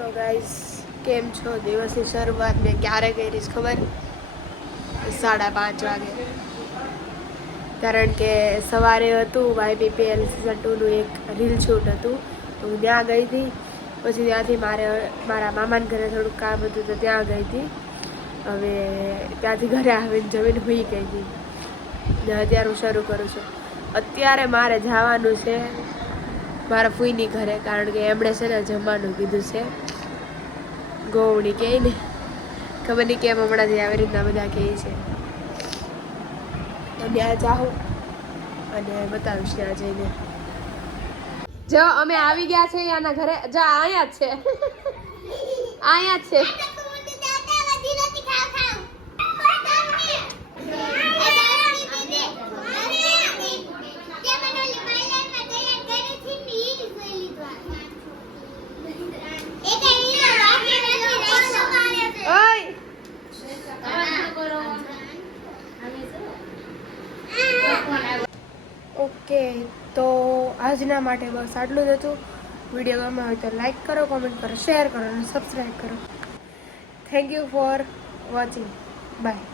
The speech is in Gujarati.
સો ગાઈસ કેમ છો? દિવસની શરૂઆત મેં ક્યારે કરી ખબર? 5:30 વાગે. કારણ કે સવારે હતું YBPL સીઝન 2નું એક રીલ શૂટ હતું, તો હું ત્યાં ગઈ હતી. પછી ત્યાંથી મારા મામાના ઘરે થોડુંક કામ હતું તો ત્યાં ગઈ હતી. હવે ત્યાંથી ઘરે આવીને જમીને સૂઈ ગઈ હતી ને અત્યારે હું શરૂ કરું છું. અત્યારે મારે જવાનું છે મારા ફૂઈની ઘરે, કારણ કે એમણે છે ને જમવાનું કીધું છે. ગોવણી કહે ને, ખબર નહીં કેમ હમણાંથી આવી રીતના બધા કહે છે. તો ત્યાં જાઉં અને બતાવીશ ત્યાં જઈને. જો અમે આવી ગયા છે આના ઘરે. જો અહીંયા જ છે, અહીંયા જ છે. ઓકે, તો આજના માટે બસ આટલું જ હતું. વિડીયો ગમ્યો હોય તો લાઈક કરો, કોમેન્ટ કરો, શેર કરો અને સબસ્ક્રાઈબ કરો. Thank you for watching. By.